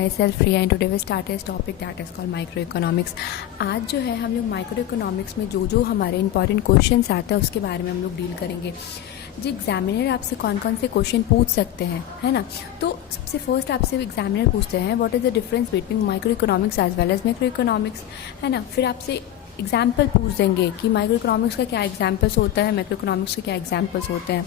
My self Priya and today we start is topic that is called micro economics. आज जो है हम लोग माइक्रो इकोनॉमिक्स में जो हमारे इंपॉर्टेंट क्वेश्चंस आते हैं उसके बारे में हम लोग डील करेंगे। जी एग्जामिनर आपसे कौन कौन से क्वेश्चन पूछ सकते हैं, है ना। तो सबसे फर्स्ट आपसे एग्जामिनर पूछते हैं what is the difference between micro economics as well as macro economics, है ना। फिर आपसे एग्जाम्पल पूछ देंगे कि माइक्रो इकोनॉमिक्स का क्या एग्जाम्पल्स होता है, मैक्रो इकोनॉमिक्स के क्या एग्जाम्पल्स होते हैं,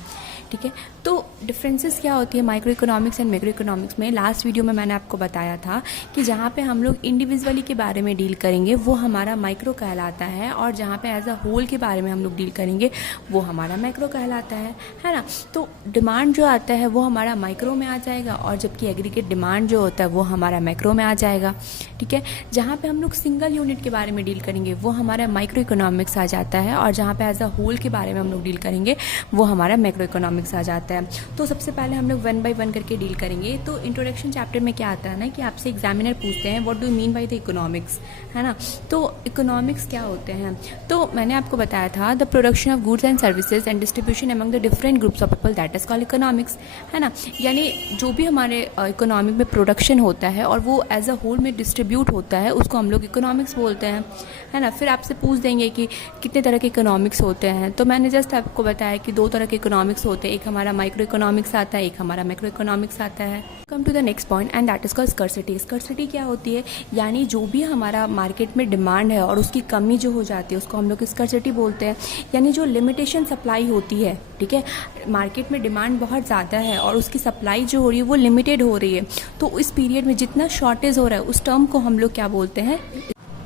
ठीक है। तो डिफरेंसेस क्या होती है micro economics and macro economics में। लास्ट वीडियो में मैंने आपको बताया था कि जहाँ पे हम लोग इंडिविजुअली के बारे में डील करेंगे वो हमारा माइक्रो कहलाता है, और जहाँ पे एज अ होल के बारे में हम लोग डील करेंगे वो हमारा मैक्रो कहलाता है ना। तो डिमांड जो आता है वो हमारा माइक्रो में आ जाएगा, और जबकि एग्रीगेट डिमांड जो होता है वो हमारा मैक्रो में आ जाएगा, ठीक है। जहाँ पे हम लोग सिंगल यूनिट के बारे में डील करेंगे वो हमारा माइक्रो इकोनॉमिक्स आ जाता है, और जहाँ पे एज अ होल के बारे में हम लोग डील करेंगे वो हमारा मैक्रो इकोनॉमिक्स आ जाता है। तो सबसे पहले हम लोग वन बाय वन करके डील करेंगे। तो इंट्रोडक्शन चैप्टर में क्या आता है ना कि आपसे एग्जामिनर पूछते हैं what do you mean by the economics, है ना। तो इकोनॉमिक्स क्या होते हैं, तो मैंने आपको बताया था the production of goods and services and distribution among the different groups of people that is called economics, है ना। यानी जो भी हमारे इकोनॉमिक में प्रोडक्शन होता है और वो एज अ होल में डिस्ट्रीब्यूट होता है उसको हम लोग इकोनॉमिक्स बोलते हैं, है ना। फिर आपसे पूछ देंगे कि कितने तरह के इकोनॉमिक्स होते हैं। तो मैंने जस्ट आपको बताया कि दो तरह के इकोनॉमिक्स होते हैं, एक हमारा माइक्रो इकोनॉमिक्स आता है, एक हमारा मैक्रो इकोनॉमिक्स आता है। Come to the next point and that is called scarcity. Scarcity क्या होती है, यानी जो भी हमारा मार्केट में डिमांड है और उसकी कमी जो हो जाती है उसको हम लोग स्कर्सिटी बोलते हैं। यानी जो लिमिटेशन सप्लाई होती है, ठीक है, मार्केट में डिमांड बहुत ज़्यादा है और उसकी सप्लाई जो हो रही है वो लिमिटेड हो रही है, तो इस पीरियड में जितना शॉर्टेज हो रहा है उस टर्म को हम लोग क्या बोलते हैं।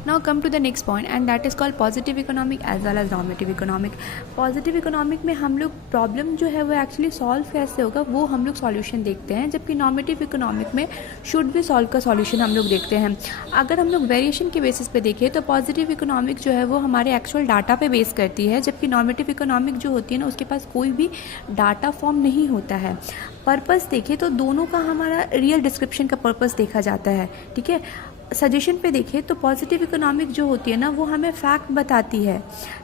Now come to the next point and that is called positive economic as well as normative economic. Positive economic में हम लोग प्रॉब्लम जो है वो एक्चुअली सॉल्व कैसे होगा वो हम लोग सॉल्यूशन देखते हैं, जबकि नॉर्मेटिव इकोनॉमिक में शुड बी सॉल्व का सॉल्यूशन हम लोग देखते हैं। अगर हम लोग वेरिएशन के बेसिस पे देखें तो पॉजिटिव इकोनॉमिक जो है वो हमारे एक्चुअल डाटा पे बेस करती है, जबकि नॉर्मेटिव इकोनॉमिक जो होती है ना उसके पास कोई भी डाटा फॉर्म नहीं होता है। पर्पस देखें तो दोनों का हमारा रियल डिस्क्रिप्शन का पर्पस देखा जाता है, ठीक है। सजेशन पे देखें तो पॉजिटिव इकोनॉमिक जो होती है ना वो हमें फैक्ट बताती है,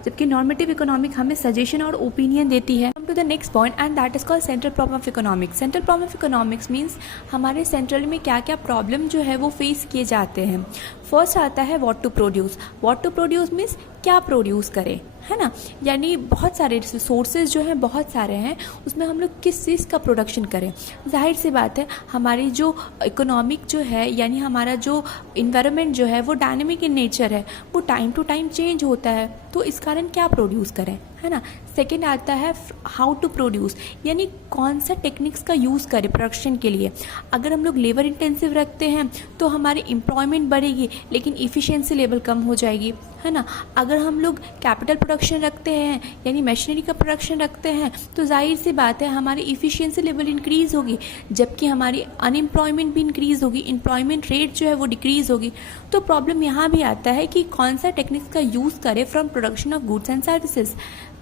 जबकि नॉर्मेटिव इकोनॉमिक हमें सजेशन और ओपिनियन देती है। Come to the next point and that is called central problem of economics. Central problem of economics means हमारे सेंट्रल में क्या क्या प्रॉब्लम जो है वो फेस किए जाते हैं। फर्स्ट आता है what to produce. What to produce means क्या प्रोड्यूस करें, है ना। यानी बहुत सारे सोर्सेज जो हैं बहुत सारे हैं, उसमें हम लोग किस चीज़ का प्रोडक्शन करें। जाहिर सी बात है हमारी जो इकोनॉमिक जो है यानी हमारा जो इन्वायरमेंट जो है वो डायनेमिक इन नेचर है, वो टाइम टू टाइम चेंज होता है, तो इस कारण क्या प्रोड्यूस करें, है ना। सेकेंड आता है हाउ टू प्रोड्यूस, यानी कौन सा टेक्निक्स का यूज़ करें प्रोडक्शन के लिए। अगर हम लोग लेबर इंटेंसिव रखते हैं तो हमारी एम्प्लॉयमेंट बढ़ेगी लेकिन इफ़िशियंसी लेवल कम हो जाएगी, है ना। अगर हम लोग कैपिटल प्रोडक्शन रखते हैं यानी मशीनरी का प्रोडक्शन रखते हैं तो जाहिर सी बात है हमारी इफ़िशियंसी लेवल इंक्रीज़ होगी, जबकि हमारी अनएम्प्लॉयमेंट भी इंक्रीज़ होगी, एम्प्लॉयमेंट रेट जो है वो डिक्रीज़ होगी। तो प्रॉब्लम यहाँ भी आता है कि कौन सा टेक्निक्स का यूज़ करें from production of goods and services.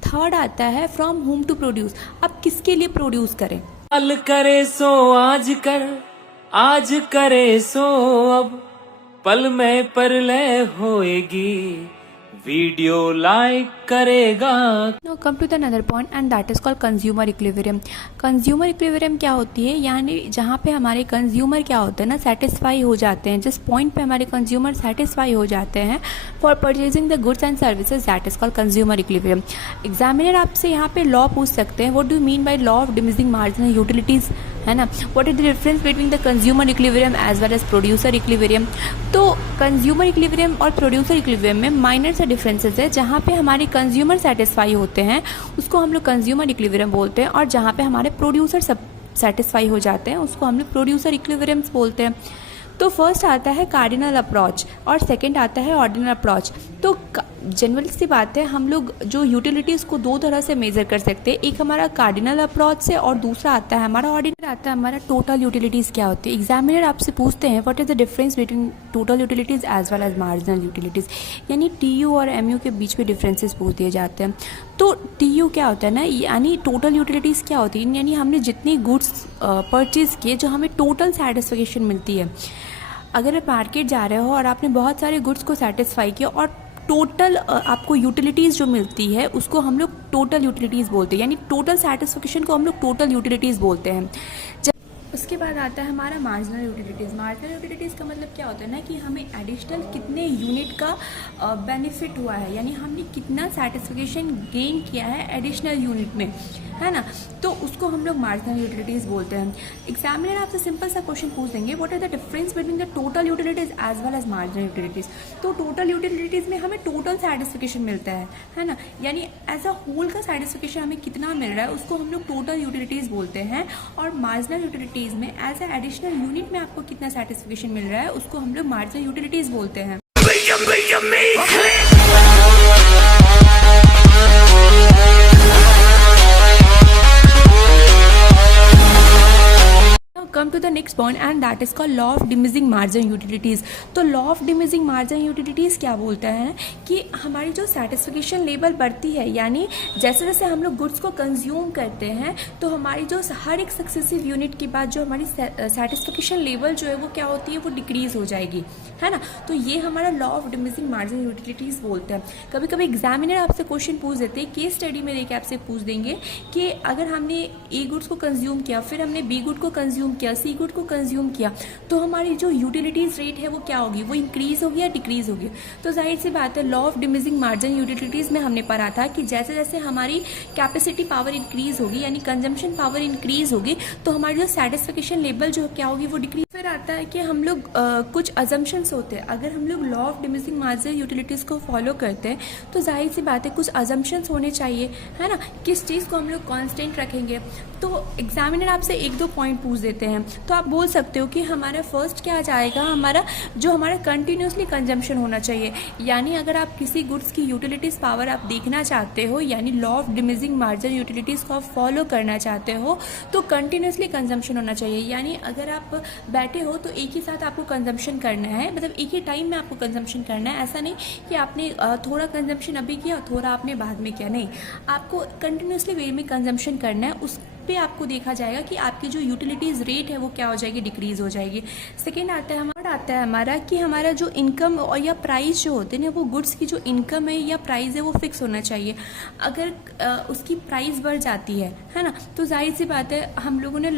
Third आता है फ्रॉम होम टू प्रोड्यूस, अब किसके लिए प्रोड्यूस करें। कल करे सो आज कर, आज करे सो अब, पल में परलय होएगी, वीडियो लाइक करेगा। Now come to the another point and that is called consumer equilibrium. Consumer equilibrium क्या होती है, यानी जहाँ पे हमारे कंज्यूमर क्या होते हैं ना सेटिस्फाई हो जाते हैं, जिस पॉइंट पे हमारे कंज्यूमर सेटिस्फाई हो जाते हैं for purchasing the goods and services, that is called consumer equilibrium. Examiner आपसे यहाँ पे लॉ पूछ सकते हैं what do mean by law of diminishing marginal utilities, है ना। What is the difference between the consumer equilibrium as well as producer equilibrium. तो consumer equilibrium और प्रोड्यूसर इक्विलिब्रियम में माइनर से डिफरेंसेस है। जहाँ पे हमारे कंज्यूमर सेटिस्फाई होते हैं उसको हम लोग कंज्यूमर इक्विलिब्रियम बोलते हैं, और जहाँ पे हमारे प्रोड्यूसर सब सेटिस्फाई हो जाते हैं उसको हम लोग प्रोड्यूसर इक्विलिब्रियम्स बोलते हैं। तो फर्स्ट आता है कार्डिनल अप्रोच और सेकंड आता है ऑर्डिनल अप्रोच। तो जनरल सी बात है हम लोग जो यूटिलिटीज़ को दो तरह से मेजर कर सकते हैं, एक हमारा कार्डिनल अप्रोच से और दूसरा आता है हमारा ऑर्डिनल आता है हमारा टोटल यूटिलिटीज़ क्या होती है। एग्जामिनर आपसे पूछते हैं what is the difference between total utilities as well as marginal utilities, यानी टीयू और एमयू के बीच में डिफरेंसेस पूछ दिए जाते हैं। तो टीयू क्या होता है ना, यानी टोटल यूटिलिटीज़ क्या होती है, यानी हमने जितनी गुड्स परचेज़ किए जो हमें टोटल सेटिस्फेक्शन मिलती है। अगर आप मार्केट जा रहे हो और आपने बहुत सारे गुड्स को सेटिस्फाई किया और टोटल आपको यूटिलिटीज़ जो मिलती है उसको हम लोग टोटल यूटिलिटीज़ बोलते हैं, यानी टोटल सेटिस्फेक्शन को हम लोग टोटल यूटिलिटीज़ बोलते हैं। उसके बाद आता है हमारा मार्जिनल यूटिलिटीज़। मार्जिनल यूटिलिटीज़ का मतलब क्या होता है ना कि हमें एडिशनल कितने यूनिट का बेनिफिट हुआ है, यानी हमने कितना सेटिस्फिकेशन गेन किया है एडिशनल यूनिट में, है ना, तो उसको हम लोग मार्जिनल यूटिलिटीज़ बोलते हैं। एग्जामिनर आपसे सिंपल सा क्वेश्चन पूछ देंगे, what are the difference between the total utilities as well as marginal utilities. तो टोटल यूटिलिटीज़ में हमें टोटल सेटिस्फिकेशन मिलता है ना, यानी एज अ होल का सेटिस्फिकेशन हमें कितना मिल रहा है उसको हम लोग टोटल यूटिलिटीज़ बोलते हैं। और मार्जिनल यूटिलिटीज़ में एज ए एडिशनल यूनिट में आपको कितना सेटिस्फिकेशन मिल रहा है उसको हम लोग मार्जिनल यूटिलिटीज़ बोलते हैं। Come to the next point and that is called law of diminishing margin utilities. तो law of diminishing margin utilities क्या बोलता है कि हमारी जो सेटिस्फिकेशन लेवल बढ़ती है, यानी जैसे जैसे हम लोग गुड्स को कंज्यूम करते हैं तो हमारी जो हर एक सक्सेसिव यूनिट के बाद जो हमारी सेटिस्फिकेशन लेवल जो है वो क्या होती है, वो डिक्रीज हो जाएगी, है ना। तो ये हमारा law of diminishing margin utilities बोलते हैं। कभी कभी एग्जामिनर आपसे क्वेश्चन पूछ देते हैं, केस स्टडी में देके आपसे पूछ देंगे कि अगर हमने ए गुड्स को कंज्यूम किया, फिर हमने बी गुड को कंज्यूम किया, सी गुड को कंज्यूम किया, तो हमारी जो यूटिलिटीज रेट है वो क्या होगी, वो इंक्रीज होगी या डिक्रीज होगी। तो जाहिर सी बात है, law of diminishing margin utilities में हमने पढ़ा था कि जैसे जैसे हमारी कैपेसिटी पावर इंक्रीज होगी, यानी कंजम्पशन पावर इंक्रीज होगी, तो हमारी जो सेटिस्फिकेशन लेवल जो क्या होगी वो डिक्रीज। फिर आता है कि हम लोग कुछ अजम्पशंस होते हैं। अगर हम लोग law of diminishing margin utilities को फॉलो करते हैं तो जाहिर सी बात है कुछ अजम्पशंस होने चाहिए, है ना, किस चीज़ को हम लोग कांस्टेंट रखेंगे। तो एग्जामिनर आपसे एक दो पॉइंट पूछ देते हैं, तो आप बोल सकते हो कि हमारा फर्स्ट क्या आ जाएगा, हमारा कंटिन्यूसली कंजम्पशन होना चाहिए। यानी अगर आप किसी गुड्स की यूटिलिटीज पावर आप देखना चाहते हो, यानी law of diminishing margin utilities को आप फॉलो करना चाहते हो, तो कंटिन्यूसली कंजम्पशन होना चाहिए। यानी अगर आप बैठे हो तो एक ही साथ आपको कंजम्पशन करना है, मतलब एक ही टाइम में आपको कंजम्पशन करना है। ऐसा नहीं कि आपने थोड़ा कंजम्पशन अभी किया, थोड़ा आपने बाद में किया, नहीं, आपको कंटिन्यूसली वे में कंजम्पशन करना है। उस पे आपको देखा जाएगा कि आपकी जो यूटिलिटीज़ रेट है वो क्या हो जाएगी, डिक्रीज हो जाएगी। सेकेंड आता है हमारा कि हमारा जो इनकम और या प्राइस जो होते हैं ना, वो गुड्स की जो इनकम है या प्राइस है वो फिक्स होना चाहिए। अगर उसकी प्राइस बढ़ जाती है ना, तो जाहिर सी बात है, हम लोगों ने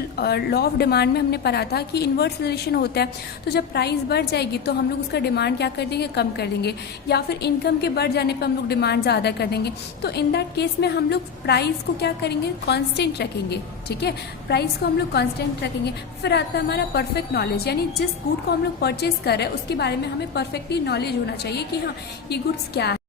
लॉ ऑफ डिमांड में हमने पढ़ा था कि इन्वर्स रिलेशन होता है। तो जब प्राइस बढ़ जाएगी तो हम लोग उसका डिमांड क्या कर देंगे, कम कर देंगे, या फिर इनकम के बढ़ जाने पर हम लोग डिमांड ज़्यादा कर देंगे। तो इन दैट केस में हम लोग प्राइस को क्या करेंगे, कांस्टेंट रखेंगे, ठीक है, प्राइस को हम लोग कांस्टेंट रखेंगे। फिर आता है हमारा परफेक्ट नॉलेज, यानी जिस गुड को हम लोग परचेज कर रहे हैं उसके बारे में हमें परफेक्टली नॉलेज होना चाहिए कि हाँ ये गुड्स क्या है।